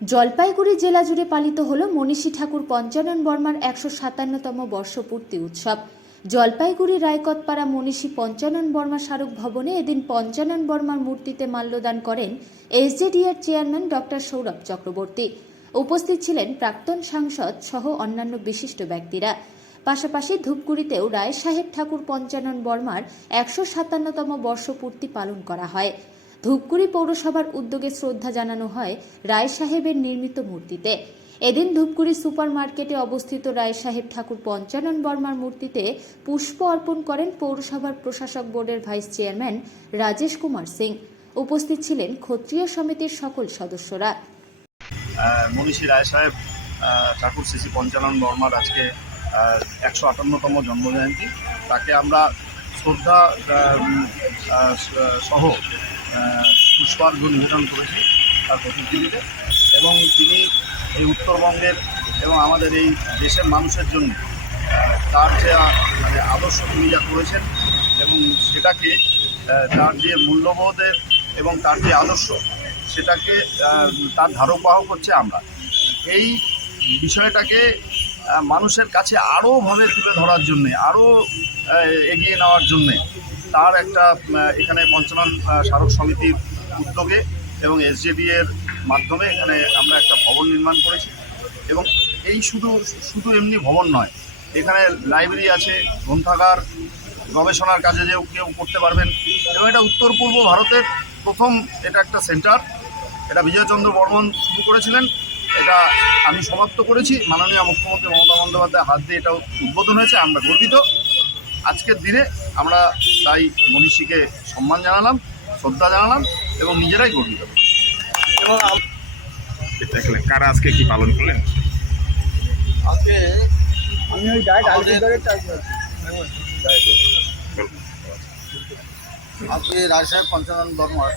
জলপাইগুড়ি জেলা জুড়ে পালিত হল মনীষী ঠাকুর পঞ্চানন বর্মার ১৫৭তম বর্ষপূর্তি উৎসব। জলপাইগুড়ি রায়কতপাড়া মনীষী পঞ্চানন বর্মা স্মারক ভবনে এদিন পঞ্চানন বর্মার মূর্তিতে মাল্যদান করেন এসজেডিএর চেয়ারম্যান ডক্টর সৌরভ চক্রবর্তী। উপস্থিত ছিলেন প্রাক্তন সাংসদ সহ অন্যান্য বিশিষ্ট ব্যক্তিরা। পাশাপাশি ধূপগুড়িতেও রায় সাহেব ঠাকুর পঞ্চানন বর্মার ১৫৭তম বর্ষপূর্তি পালন করা হয়। ধূপগুড়ি পৌরসভার উদ্যোগে শ্রদ্ধা জানানো হয় রায় সাহেবের নির্মিত মূর্তিতে। এদিন ধূপগুড়ি সুপার মার্কেটে অবস্থিত রায় সাহেব ঠাকুর পঞ্চানন বর্মার মূর্তিতে পুষ্প অর্পণ করেন পৌরসভার প্রশাসক বোর্ডের ভাইস চেয়ারম্যান রাজেশ কুমার সিং। উপস্থিত ছিলেন ক্ষত্রিয় সমিতির সকল সদস্যরা। মনীষী রায় সাহেব ঠাকুর শ্রী পঞ্চানন বর্মার আজকে ১৫৮তম জন্মজয়ন্তী। তাকে আমরা শ্রদ্ধা সহ পুষ্পার্ঘ্য নিবেদন করেছি তার প্রতিকৃতিতে, এবং তিনি এই উত্তরবঙ্গের এবং আমাদের এই দেশের মানুষের জন্য তার যে আদর্শ তিনি যা করেছেন এবং সেটাকে তার যে মূল্যবোধের এবং তার যে আদর্শ সেটাকে তার ধারক বাহক হচ্ছে আমরা। এই বিষয়টাকে মানুষের কাছে আরোভাবে তুলে ধরার জন্যে, আরও এগিয়ে নেওয়ার জন্যে তার একটা এখানে পঞ্চানন স্মারক সমিতির উদ্যোগে এবং এসজেডি-এর মাধ্যমে এখানে আমরা একটা ভবন নির্মাণ করেছি। এবং এই শুধু এমনি ভবন নয়, এখানে লাইব্রেরি আছে, গ্রন্থাগার, গবেষণার কাজে যে কেউ করতে পারবেন, এবং এটা উত্তর পূর্ব ভারতের প্রথম এটা একটা সেন্টার। এটা বিজয়চন্দ্র বর্মন শুরু করেছিলেন, এটা আমি সমাপ্ত করেছি। মাননীয় মুখ্যমন্ত্রী মমতা বন্দ্যোপাধ্যায়ের হাত দিয়ে এটা উদ্বোধন হয়েছে। আমরা গর্বিত। আজকের দিনে আমরা তাই মনীষীকে সম্মান জানালাম, শ্রদ্ধা জানালাম এবং নিজেরাই গর্বিত। এবং কারা আজকে কি পালন করলেন? আজকে আজকে রায় সাহেব পঞ্চানন বর্মার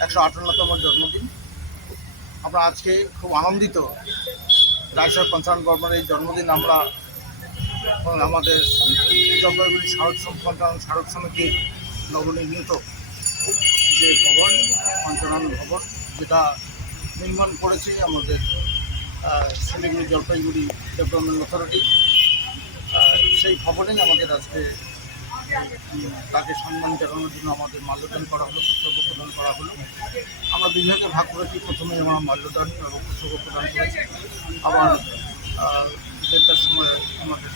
১৫৮তম জন্মদিন। আমরা আজকে খুব আনন্দিত। রায় সাহেব পঞ্চানন বর্মার এই জন্মদিন আমরা আমাদের জলপাইগুড়ি পঞ্চানন স্মারক সমিতির নবনির্মিত যে ভবন, পঞ্চানন ভবন, যেটা নির্মাণ করেছে আমাদের শিলিগুড়ি জলপাইগুড়ি ডেভেলপমেন্ট অথরিটি, সেই ভবনেই আমাদের আজকে তাকে সম্মান জানানোর জন্য আমাদের মাল্যদান করা হলো, পুষ্প প্রদান করা হলো। আমরা বিভাগে ভাগ করেছি। প্রথমে আমরা মাল্যদান এবং পুষ্প প্রদান করেছি। আবার ১:৩০টার সময় আমাদের